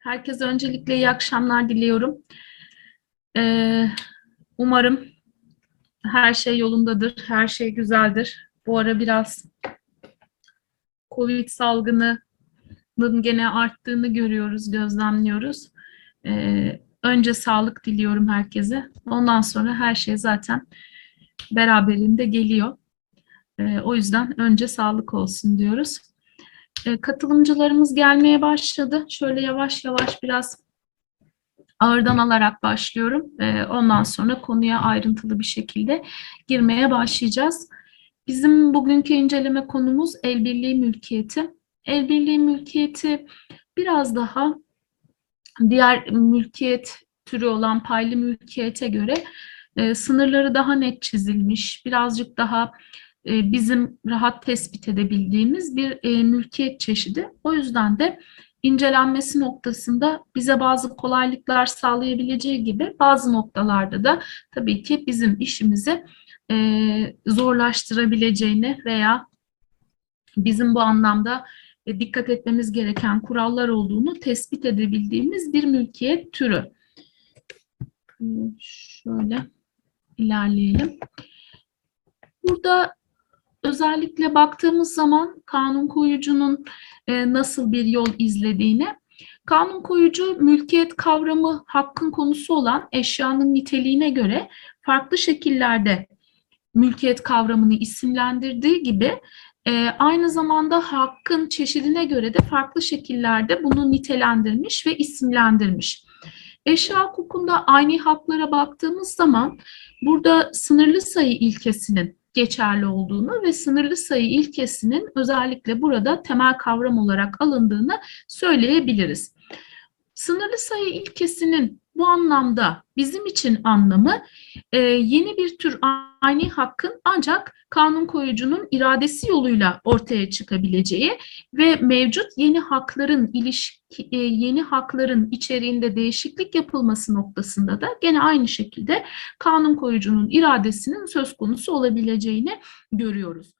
Herkese öncelikle iyi akşamlar diliyorum. Ee, umarım her şey yolundadır, her şey güzeldir. Bu ara biraz Covid salgınının gene arttığını görüyoruz, gözlemliyoruz. Ee, önce sağlık diliyorum herkese. Ondan sonra her şey zaten beraberinde geliyor. Ee, o yüzden önce sağlık olsun diyoruz. E, katılımcılarımız gelmeye başladı. Şöyle yavaş yavaş biraz ağırdan alarak başlıyorum. E, ondan sonra konuya ayrıntılı bir şekilde girmeye başlayacağız. Bizim bugünkü inceleme konumuz el birliği mülkiyeti. El birliği mülkiyeti biraz daha diğer mülkiyet türü olan paylı mülkiyete göre e, sınırları daha net çizilmiş, birazcık daha e, bizim rahat tespit edebildiğimiz bir e, mülkiyet çeşidi. O yüzden de incelenmesi noktasında bize bazı kolaylıklar sağlayabileceği gibi bazı noktalarda da tabii ki bizim işimizi e, zorlaştırabileceğini veya bizim bu anlamda dikkat etmemiz gereken kurallar olduğunu tespit edebildiğimiz bir mülkiyet türü. Şöyle ilerleyelim. Burada özellikle baktığımız zaman kanun koyucunun e, nasıl bir yol izlediğine, kanun koyucu mülkiyet kavramı hakkın konusu olan eşyanın niteliğine göre farklı şekillerde mülkiyet kavramını isimlendirdiği gibi e, aynı zamanda hakkın çeşidine göre de farklı şekillerde bunu nitelendirmiş ve isimlendirmiş. Eşya hukukunda aynı haklara baktığımız zaman burada sınırlı sayı ilkesinin geçerli olduğunu ve sınırlı sayı ilkesinin özellikle burada temel kavram olarak alındığını söyleyebiliriz. Sınırlı sayı ilkesinin bu anlamda bizim için anlamı e, yeni bir tür aynı hakkın ancak kanun koyucunun iradesi yoluyla ortaya çıkabileceği ve mevcut yeni hakların ilişki e, yeni hakların içeriğinde değişiklik yapılması noktasında da gene aynı şekilde kanun koyucunun iradesinin söz konusu olabileceğini görüyoruz.